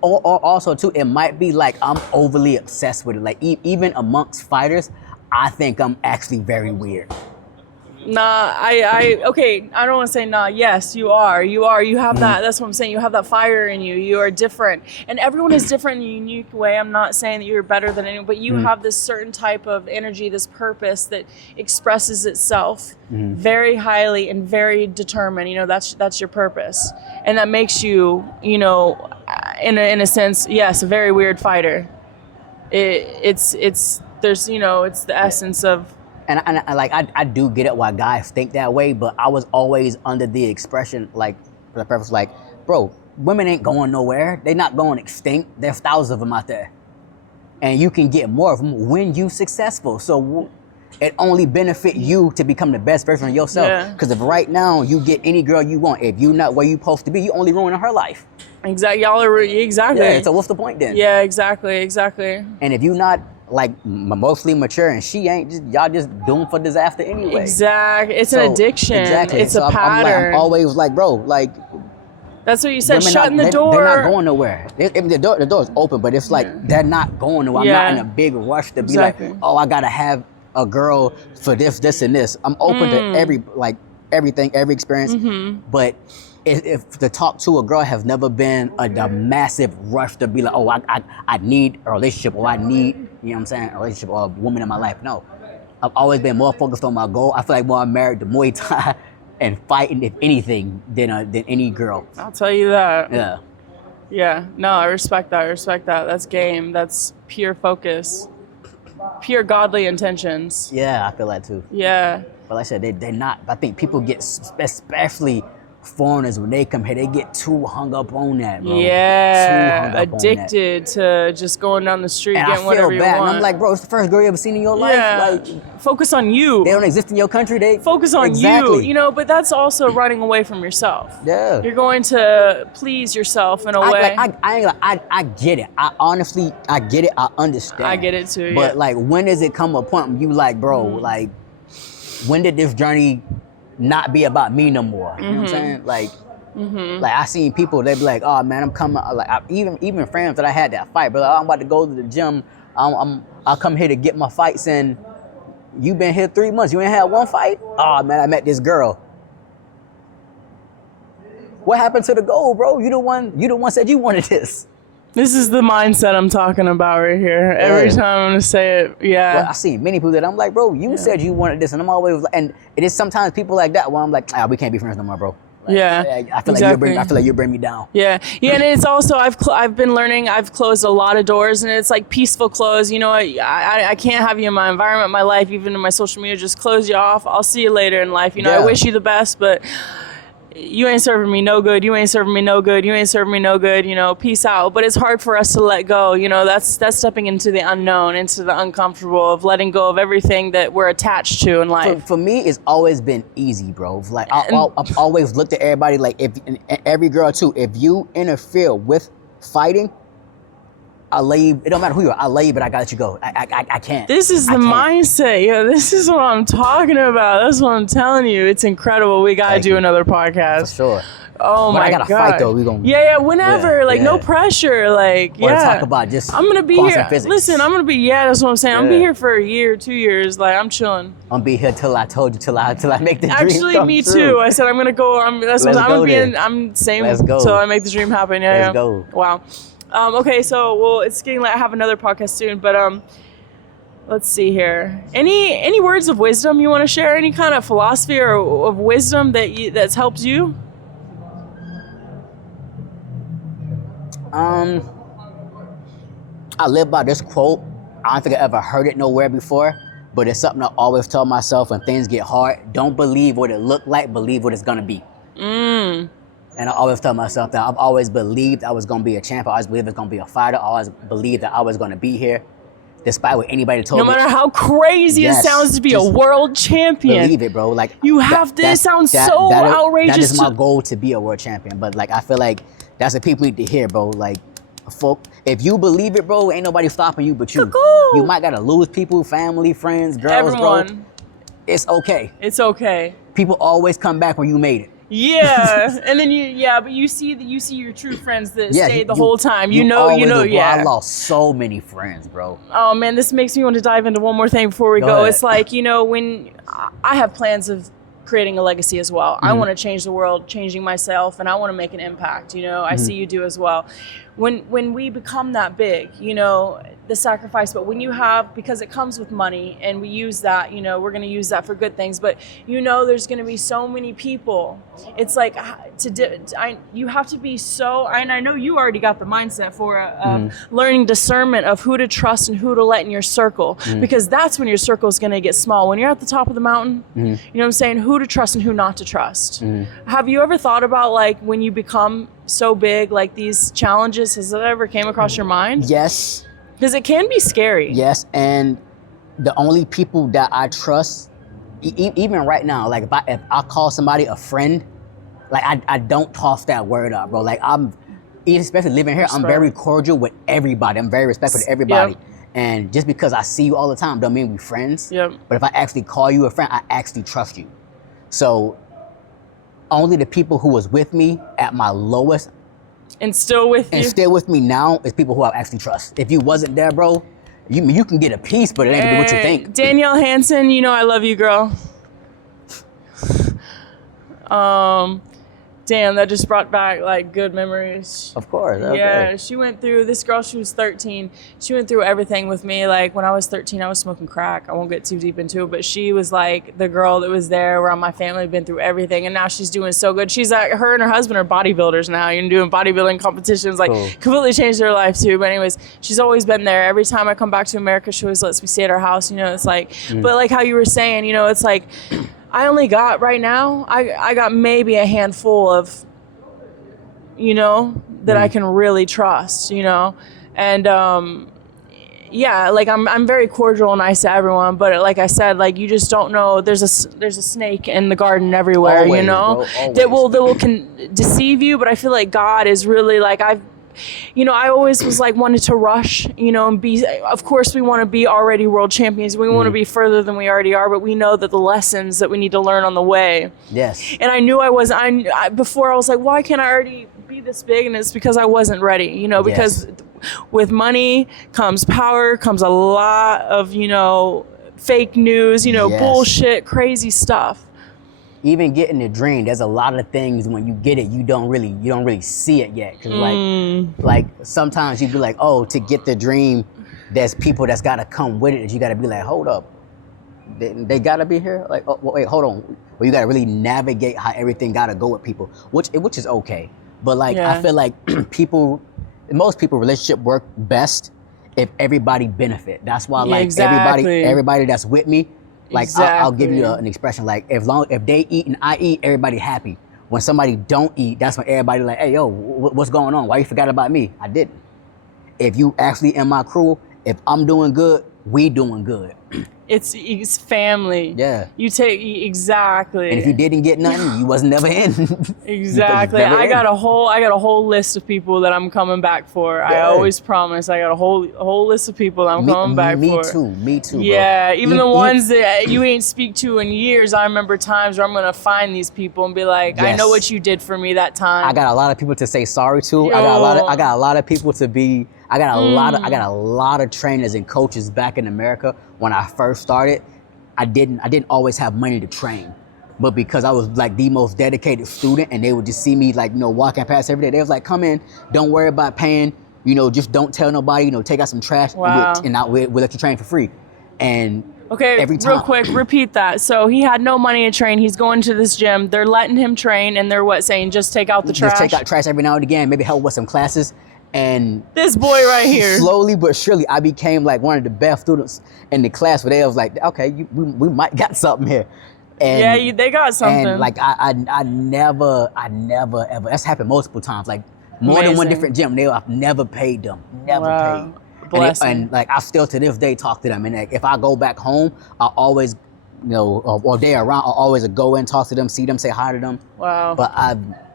or also too, it might be like I'm overly obsessed with it. Like even amongst fighters, I think I'm actually very weird. Nah, okay, I don't want to say nah. Yes, you are. You have that. That's what I'm saying. You have that fire in you. You are different. And everyone is different in a unique way. I'm not saying that you're better than anyone, but you have this certain type of energy, this purpose that expresses itself very highly and very determined. You know, that's your purpose. And that makes you, you know, in a sense, yes, a very weird fighter. It's there's, you know, it's the essence of. And I do get it why guys think that way, but I was always under the expression, like, the purpose, like, bro, women ain't going nowhere. They're not going extinct. There's thousands of them out there. And you can get more of them when you successful. So it only benefit you to become the best version of yourself. Because if right now you get any girl you want, if you're not where you supposed to be, you only ruining her life. Exactly. Y'all are, exactly. Yeah, so what's the point then? Yeah, exactly. And if you not, like, mostly mature and she ain't, y'all just doomed for disaster anyway. Exactly. It's an addiction. Exactly. It's a pattern. I'm always like, bro, like. That's what you said, shutting the door. They're not going nowhere. The door is open, but it's like they're not going nowhere. I'm not in a big rush to be like, oh, I gotta have a girl for this, and this. I'm open to everything, every experience. But if to talk to a girl has never been a massive rush to be like, oh, I need a relationship, or I need, you know what I'm saying, a relationship or a woman in my life. No, I've always been more focused on my goal. I feel like more I'm married to Muay Thai and fighting, if anything, than any girl. I'll tell you that. Yeah. Yeah. No, I respect that. That's game. That's pure focus. Pure godly intentions. Yeah, I feel that too. Yeah. But like I said, they're not. I think people get, especially foreigners, when they come here, they get too hung up on that, bro. Yeah, addicted to just going down the street, and getting whatever you want. And I'm like, bro, it's the first girl you ever seen in your life. Like, focus on you. They don't exist in your country. They focus on you. You know, but that's also running away from yourself. Yeah, you're going to please yourself in a way. I get it. I get it. I understand. I get it too. But like, when does it come a point when you like, bro, like, when did this journey not be about me no more? You know what I'm saying? Like, like I seen people, they be like, oh man, I'm coming. Like, even friends that I had that fight, bro. Like, I'm about to go to the gym. I'll come here to get my fights in. You been here 3 months. You ain't had one fight? Oh man, I met this girl. What happened to the goal, bro? You the one said you wanted this. This is the mindset I'm talking about right here. Every time I'm gonna say it, Well, I see many people that I'm like, bro, you said you wanted this, and I'm always, and it is sometimes people like that where I'm like, we can't be friends no more, bro. Like, I feel like you bring me down. Yeah, and it's also I've been learning. I've closed a lot of doors, and it's like peaceful close. You know, I can't have you in my environment, my life, even in my social media. Just close you off. I'll see you later in life. You know, I wish you the best, but you ain't serving me no good. You ain't serving me no good. You ain't serving me no good. You know, peace out. But it's hard for us to let go. You know, that's stepping into the unknown, into the uncomfortable, of letting go of everything that we're attached to in life. For me, it's always been easy, bro. Like I've always looked at everybody like, if every girl too, if you interfere with fighting, I'll lay you. It don't matter who you are. I'll lay you, but I gotta let you go. I can't. This is the mindset. Yeah, this is what I'm talking about. That's what I'm telling you. It's incredible. We gotta do another podcast. For sure. Oh but my I gotta God. fight though. We gonna. Yeah, whenever. No pressure. Like, or talk about just. I'm gonna be here. Physics. Listen, I'm gonna be. That's what I'm saying. I'm gonna be here for a year, 2 years. Like, I'm chilling. I'm gonna be here till I told you, till I make the dream Actually, come me true. too. I said I'm gonna go. I'm gonna be in. I'm same till I make the dream happen. Yeah. Let's go. Wow. Okay, so it's getting late. I have another podcast soon, but let's see here. Any words of wisdom you want to share? Any kind of philosophy or of wisdom that's helped you? I live by this quote. I don't think I ever heard it nowhere before, but it's something I always tell myself when things get hard. Don't believe what it looked like, believe what it's gonna be. And I always tell myself that I've always believed I was gonna be a champ. I always believed I was gonna be a fighter. I always believed that I was gonna be here, despite what anybody told me. No matter how crazy it sounds to be a world champion. Believe it, bro. Like, you have to. It sounds so outrageous. That is my goal, to be a world champion. But like, I feel like that's what people need to hear, bro. Like, folk, if you believe it, bro, ain't nobody stopping you but you. You might gotta lose people, family, friends, girls, everyone. Bro. It's okay. It's okay. People always come back when you made it. Yeah, and then but you see your true friends that stayed the whole time. Bro, Yeah. I lost so many friends, bro. Oh man, this makes me want to dive into one more thing before we go. It's like, when I have plans of creating a legacy as well. I want to change the world, changing myself, and I want to make an impact. I see you do as well. When we become that big, the sacrifice, but when you have, because it comes with money, and we use that, we're going to use that for good things, but there's going to be so many people. It's like you have to be so, and I know you already got the mindset for learning discernment of who to trust and who to let in your circle, because that's when your circle is going to get small. When you're at the top of the mountain, you know what I'm saying, who to trust and who not to trust. Have you ever thought about, like, when you become so big, like, these challenges, has that ever came across your mind? Yes. Because it can be scary. Yes, and the only people that I trust, even right now, like if I call somebody a friend, like I don't toss that word up, bro. Like especially living here, I'm very cordial with everybody. I'm very respectful to everybody. Yep. And just because I see you all the time don't mean we're friends. Yep. But if I actually call you a friend, I actually trust you. So only the people who was with me at my lowest and still with me now is people who I actually trust. If you wasn't there, bro, you can get a piece, but it ain't gonna be what you think. Danielle Hansen, I love you, girl. Damn, that just brought back, like, good memories. Of course. Okay. Yeah, she went through, this girl, she was 13. She went through everything with me. Like, when I was 13, I was smoking crack. I won't get too deep into it, but she was, like, the girl that was there around my family, been through everything, and now she's doing so good. She's, like, her and her husband are bodybuilders now. Doing bodybuilding competitions, like, cool. Completely changed their life, too. But anyways, she's always been there. Every time I come back to America, she always lets me stay at her house. It's like, but like how you were saying, it's like, I only got, right now, I got maybe a handful of, that I can really trust, and like I'm very cordial and nice to everyone, but like I said, like, you just don't know, there's a snake in the garden everywhere. Always, that will deceive you, but I feel like God is really, like, I always was like wanted to rush, and be, of course we want to be already world champions. We want to be further than we already are, but we know that the lessons that we need to learn on the way. Yes. And I knew before I was like, why can't I already be this big? And it's because I wasn't ready, because with money comes power, comes a lot of, fake news, bullshit, crazy stuff. Even getting the dream, there's a lot of things when you get it, you don't really see it yet. Cause like sometimes you be like, oh, to get the dream, there's people that's gotta come with it. You gotta be like, hold up, they gotta be here. Like, oh, wait, hold on. Well, you gotta really navigate how everything gotta go with people, which is okay. But like, I feel like most people relationship work best if everybody benefit. That's why, like, everybody that's with me. Like, I'll give you an expression, like, if they eat and I eat, everybody happy. When somebody don't eat, that's when everybody like, hey, yo, what's going on? Why you forgot about me? I didn't. If you actually in my crew, if I'm doing good, we doing good. It's family. Yeah. You take, exactly. And if you didn't get nothing, you wasn't never in. Exactly. I got a whole list of people that I'm coming back for. Yeah. I always promise. I got a whole list of people that I'm coming back for. Me too. Yeah. Bro. Even the ones that you ain't speak to in years. I remember times where I'm gonna find these people and be like, I know what you did for me that time. I got a lot of people to say sorry to. I got a lot of people to be. I got a lot of trainers and coaches back in America. When I first started, I didn't always have money to train, but because I was like the most dedicated student, and they would just see me like, walking past every day. They was like, come in, don't worry about paying, just don't tell nobody, take out some trash, and we'll let you train for free. And okay, every time, real quick, repeat that. So he had no money to train. He's going to this gym. They're letting him train, and they're saying just take out the trash. Just take out trash every now and again. Maybe help with some classes. And this boy right here, slowly but surely, I became like one of the best students in the class. Where they was like, okay, we might got something here. And, they got something. And like I never ever. That's happened multiple times. Like more than one different gym. I've never paid them. Never paid. Blessing. And like I still to this day talk to them. And like, if I go back home, I always, or they around, I always go in, talk to them, see them, say hi to them. Wow. But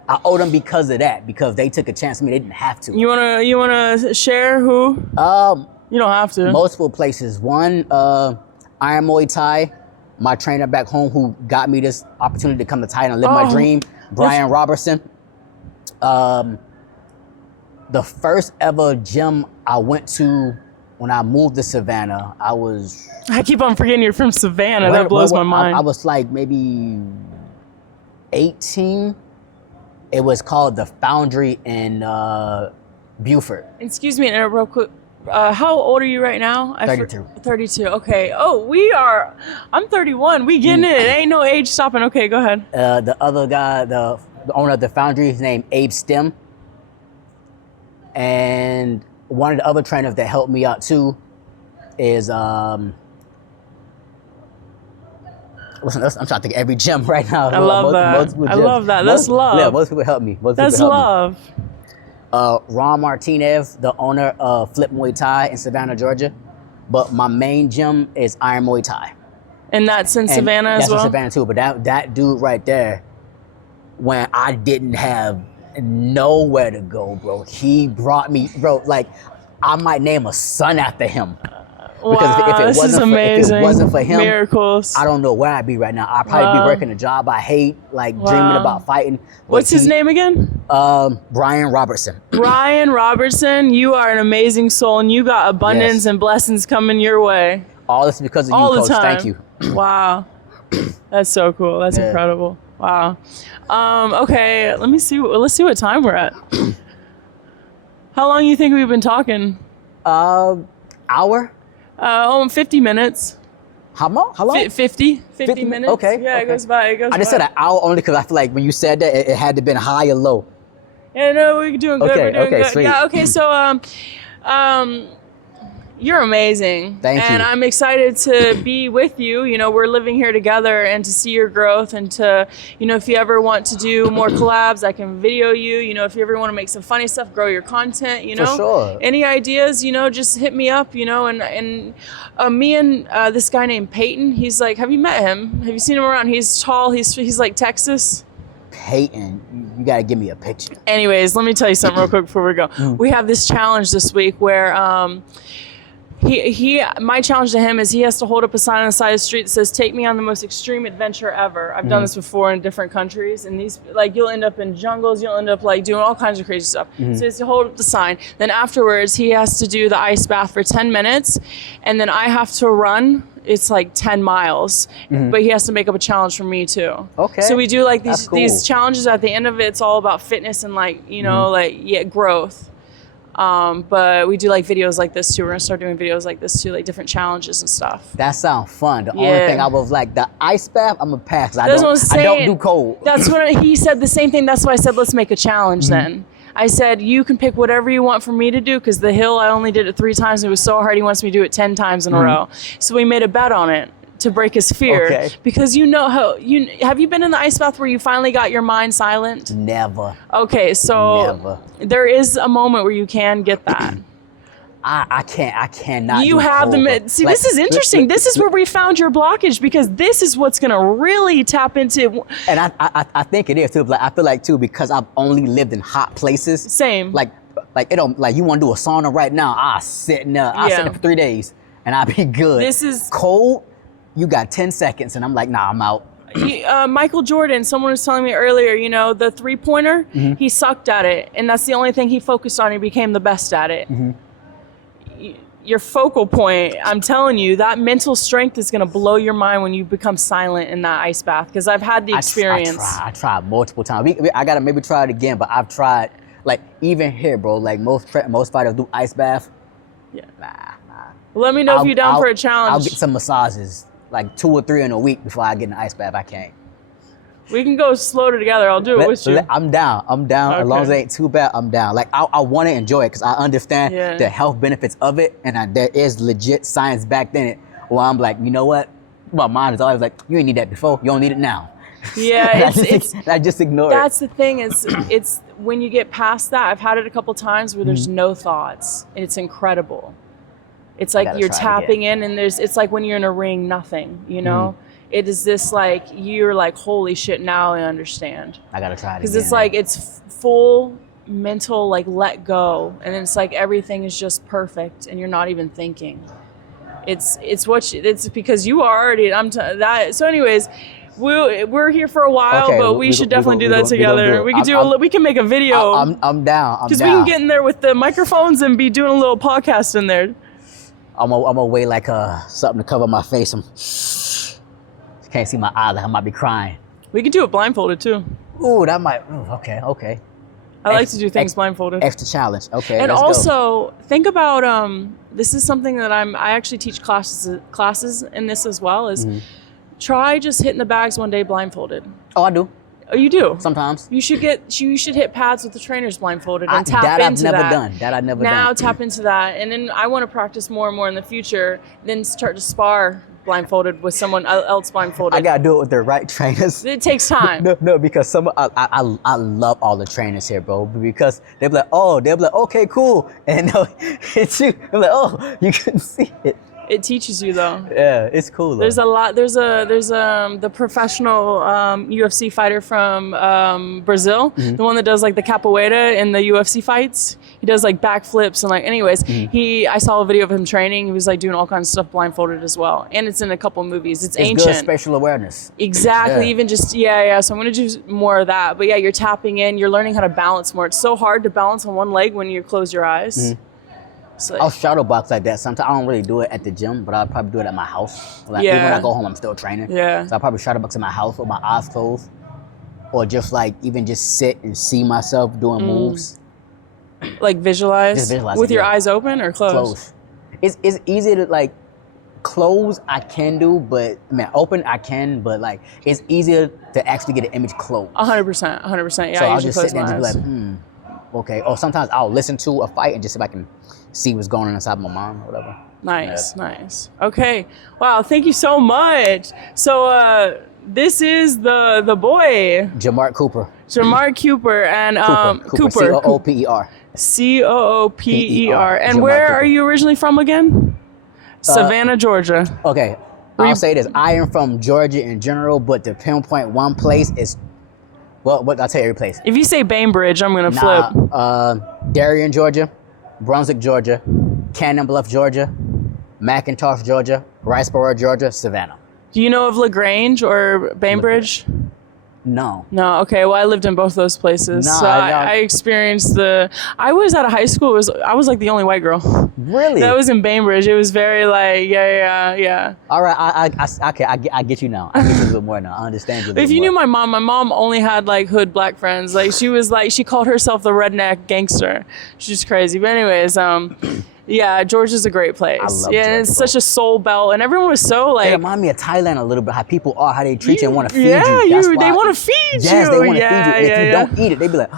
I owe them because of that, because they took a chance on me. They didn't have to. You wanna share who? You don't have to. Multiple places. One, Iron Muay Thai, my trainer back home who got me this opportunity to come to Thailand and live my dream. Brian Robertson. The first ever gym I went to when I moved to Savannah, I keep on forgetting you're from Savannah. That blows my mind. I was like maybe 18. It was called the Foundry in Beaufort. Excuse me, and real quick. How old are you right now? 32. 32. Okay. Oh, I'm 31. We getting it. Ain't no age stopping. Okay, go ahead. The other guy, the owner of the Foundry, his name Abe Stem. And one of the other trainers that helped me out too is listen, I'm trying to think of every gym right now. I love that. I love that. That's love. Yeah, most people help me. That's love. Ron Martinez, the owner of Flip Muay Thai in Savannah, Georgia. But my main gym is Iron Muay Thai. And that's in Savannah as well? That's in Savannah too. But that dude right there, when I didn't have nowhere to go, bro, he brought me, bro, like I might name a son after him. Because wow, if it wasn't for him, miracles. I don't know where I'd be right now. I'd probably be working a job I hate, like dreaming about fighting. What's his name again? Brian Robertson. Brian Robertson, you are an amazing soul, and you got abundance and blessings coming your way. All this because of you, Coach. Thank you. Wow, that's so cool. That's incredible. Wow. Okay, let's see what time we're at. How long do you think we've been talking? Hour. 50 minutes. How long? 50 minutes. Okay. Yeah, okay. It goes by. I just said an hour only because I feel like when you said that, it had to have been high or low. Yeah, no, we're doing good. Okay, we're doing good. Sweet. Yeah, okay, so you're amazing. Thank you. And I'm excited to be with you. You know, we're living here together and to see your growth and to, you know, if you ever want to do more collabs, I can video you. You know, if you ever want to make some funny stuff, grow your content, you know. For sure. Any ideas, you know, just hit me up, you know, and me and this guy named Peyton, he's like, have you met him? Have you seen him around? He's tall, he's like Texas. Peyton, you gotta give me a picture. Anyways, let me tell you something real quick before we go. We have this challenge this week where my challenge to him is he has to hold up a sign on the side of the street that says, take me on the most extreme adventure ever. I've done this before in different countries, and these, like, you'll end up in jungles, you'll end up like doing all kinds of crazy stuff. So he has to hold up the sign. Then afterwards, he has to do the ice bath for 10 minutes, and then I have to run. It's like 10 miles, but he has to make up a challenge for me too. Okay. So we do like these challenges. At the end of it, it's all about fitness and like, you know, growth. But we do like videos like this too. We're gonna start doing videos like this too, like different challenges and stuff. That sounds fun. The only thing I was like, the ice bath, I'm gonna pass. I don't do cold. That's what he said. The same thing. That's why I said let's make a challenge then. I said you can pick whatever you want for me to do because the hill I only did it 3 times and it was so hard. He wants me to do it 10 times in a row. So we made a bet on it to break his fear because you know how have you been in the ice bath where you finally got your mind silent? Never. Okay, so there is a moment where you can get that. I cannot. You have the see. Like, this is interesting. This is where we found your blockage because this is what's gonna really tap into. And I think it is too. Like I feel like too because I've only lived in hot places. Same. Like it don't like you want to do a sauna right now. I sit in there for 3 days and I'll be good. This is cold. You got 10 seconds and I'm like, nah, I'm out. Michael Jordan, someone was telling me earlier, you know, the 3-pointer, he sucked at it. And that's the only thing he focused on. He became the best at it. Your focal point, I'm telling you, that mental strength is going to blow your mind when you become silent in that ice bath. Because I've had the experience. I tried multiple times. I got to maybe try it again, but I've tried, like, even here, bro, like most fighters do ice bath. Yeah. Let me know if you're down for a challenge. I'll get some massages, like 2 or 3 in a week before I get in the ice bath. I can't. We can go slow together. I'll do it with you. I'm down. Okay. As long as it ain't too bad, I'm down. Like, I want to enjoy it because I understand the health benefits of it. And there is legit science backed in it. Well, I'm like, you know what? My mind is always like, you ain't need that before. You don't need it now. Yeah, I just ignore it. That's the thing. It's when you get past that, I've had it a couple times where there's no thoughts. And it's incredible. It's like you're tapping in and it's like when you're in a ring, nothing, you know? It is this like, you're like, holy shit, now I understand. I gotta try it because it's like, it's full mental, like let go. And it's like, everything is just perfect and you're not even thinking. It's because you are already, so anyways, We're here for a while, Okay, but we should definitely do that together. We could we can make a video. I'm down. Because we can get in there with the microphones and be doing a little podcast in there. I'm gonna wear like something to cover my face. Can't see my eyes. Like I might be crying. We could do it blindfolded too. Ooh, that might. Ooh, okay. I like to do things blindfolded. Extra challenge. Okay. And let's also go. think about this is something that I actually teach classes in this as well. Is try just hitting the bags one day blindfolded. Oh, I do. Oh, you do? Sometimes. You should hit pads with the trainers blindfolded and tap that into that. I've never done. That I've never done. Now tap into that, and then I want to practice more and more in the future. Then start to spar blindfolded with someone else blindfolded. I gotta do it with the right trainers. It takes time. No, because I love all the trainers here, bro. Because they'll be like, okay, cool, and they'll hit you. They're like, oh, you couldn't see it. It teaches you though. Yeah, it's cool though. There's a lot. There's the professional UFC fighter from Brazil, the one that does like the capoeira in the UFC fights. He does like backflips and like. Anyways, I saw a video of him training. He was like doing all kinds of stuff blindfolded as well, and it's in a couple movies. It's ancient. Good spatial awareness. Exactly. Yeah. Even just So I'm gonna do more of that. But yeah, you're tapping in. You're learning how to balance more. It's so hard to balance on one leg when you close your eyes. So, I'll shadow box like that. Sometimes I don't really do it at the gym, but I'll probably do it at my house. Like even when I go home, I'm still training. Yeah. So I'll probably shadow box in my house with my eyes closed, or just like even just sit and see myself doing moves. Like visualize. Just visualize with it, your yeah. eyes open or closed? Close. It's easy to like close. I can do, but open I can, but like it's easier to actually get an image closed. 100%. 100%. Yeah. So I I'll usually just sit there and close just my be eyes. like, okay. Or sometimes I'll listen to a fight and just see if I can see what's going on inside my mind or whatever. Nice. Okay. Wow. Thank you so much. So this is the boy, Jamark Cooper. Jamark Cooper, and Cooper. Cooper. Cooper. And Jamark where Cooper. are you originally from again? Savannah, Georgia. Okay, I'll say this. I am from Georgia in general, but to pinpoint one place is, well, I'll tell you every place. If you say Bainbridge, I'm gonna flip. Darien, Georgia, Brunswick, Georgia, Cannon Bluff, Georgia, McIntosh, Georgia, Riceboro, Georgia, Savannah. Do you know of LaGrange or Bainbridge? No. No, okay. Well, I lived in both those places. No, so I experienced I was out of high school. I was like the only white girl. Really? That was in Bainbridge. It was very like, yeah. All right, I get you now. I get you a little more now. I understand you a little If you more. knew my mom only had like hood black friends. Like she called herself the redneck gangster. She's crazy. But anyways, yeah, Georgia's a great place. I love Georgia, Georgia, it's bro. such a soul belt, and everyone was so like. They remind me of Thailand a little bit, how people are, how they treat you and want to feed you. They want to feed you. Yes, they want to feed you. And if you yeah. don't eat it, they be like,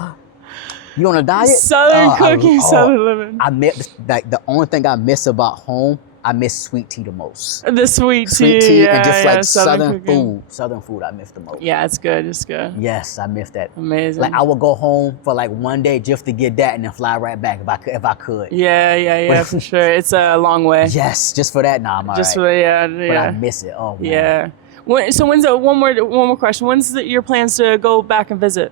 you on a diet? Southern cooking, Southern living. I miss, like, the only thing I miss about home, I miss sweet tea the most. The sweet Sweet tea and just like Southern cooking. food. Southern food I miss the most. Yeah, it's good. It's good. Yes, I miss that. Amazing. Like I would go home for like one day just to get that and then fly right back if I could. Yeah, for sure. It's a long way. Yes, just for that. Nah, I'm all Just right. for But I miss it. Oh man. Yeah. When's one more question? When's your plans to go back and visit?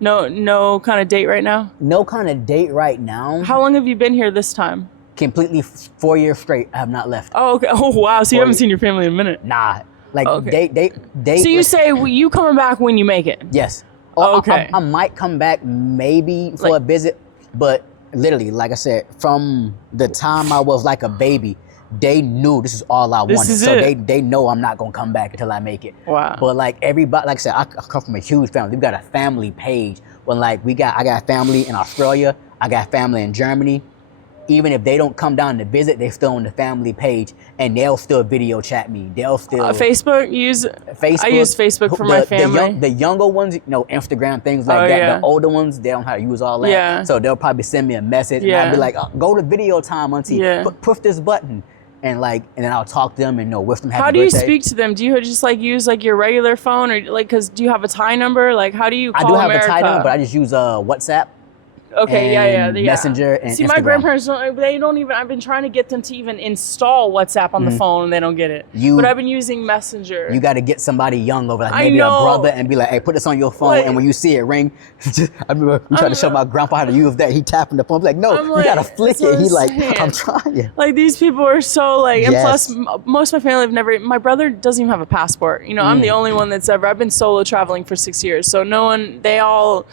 No kind of date right now? No kind of date right now. How long have you been here this time? Completely 4 years straight. I have not left. Oh, okay. Oh, wow. So you haven't seen your family in a minute. Nah. Like Okay. date. So you say you coming back when you make it? Yes. Or Okay. I might come back maybe for a visit, but literally, like I said, from the time I was like a baby, they knew this is all I wanted. is So it. they know I'm not gonna come back until I make it. Wow. But like everybody, like I said, I come from a huge family. We've got a family page. When like I got family in Australia, I got family in Germany. Even if they don't come down to visit, they're still on the family page, and they'll still video chat me. They'll still Facebook. Facebook. I use Facebook for my family. The younger ones, Instagram, things like that. yeah. The older ones, they don't know how to use all that. Yeah. So they'll probably send me a message, and Yeah. I'll be like, go to video time, auntie. Yeah. Push this button. And then I'll talk to them and wish them happy How do you birthday. speak to them? Do you just like use like your regular phone, or like, cause do you have a Thai number? Like, how do you call I do have America? a Thai number, but I just use WhatsApp. Okay, and yeah. Messenger and See, Instagram. my grandparents they don't even. I've been trying to get them to even install WhatsApp on the phone, and they don't get it. But I've been using Messenger. You got to get somebody young over, like I maybe a know. brother, and be like, "Hey, put this on your phone." Like- and when you see it ring, I remember we tried to show my grandpa how to use that. He tapping the phone, I'm like, "No, I'm you like, gotta flick that's what it." He I'm like, saying. "I'm trying." Like these people are so like, and Yes. plus most of my family have never. My brother doesn't even have a passport. You know, I'm the only one that's ever. I've been solo traveling for 6 years, so no one. They're all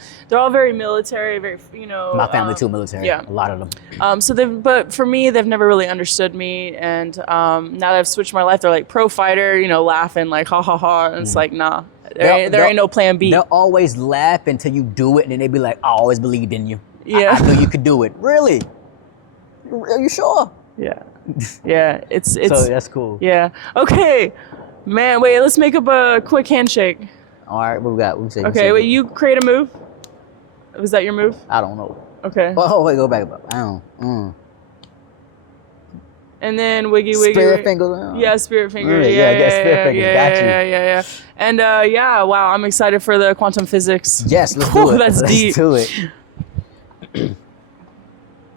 very military, very My family too, military. yeah. A lot of them. But for me, they've never really understood me, and now that I've switched my life, they're like pro fighter, laughing like ha ha ha, and it's like nah, there ain't no plan B. They'll always laugh until you do it, and then they be like, "I always believed in you. Yeah. I knew you could do it." Really? Are you sure? Yeah, yeah, it's So that's cool. yeah. Okay, man, wait, let's make up a quick handshake. All right, what we got? We say. Okay, wait, you create a move. Was that your move? I don't know. Okay. Oh wait, go back. I don't. And then wiggy wiggy. Spirit finger. Yeah, spirit finger. Yeah, spirit finger. Yeah, Got you. yeah. And wow, I'm excited for the quantum physics. Yes, let's do it. That's deep. Let's do it.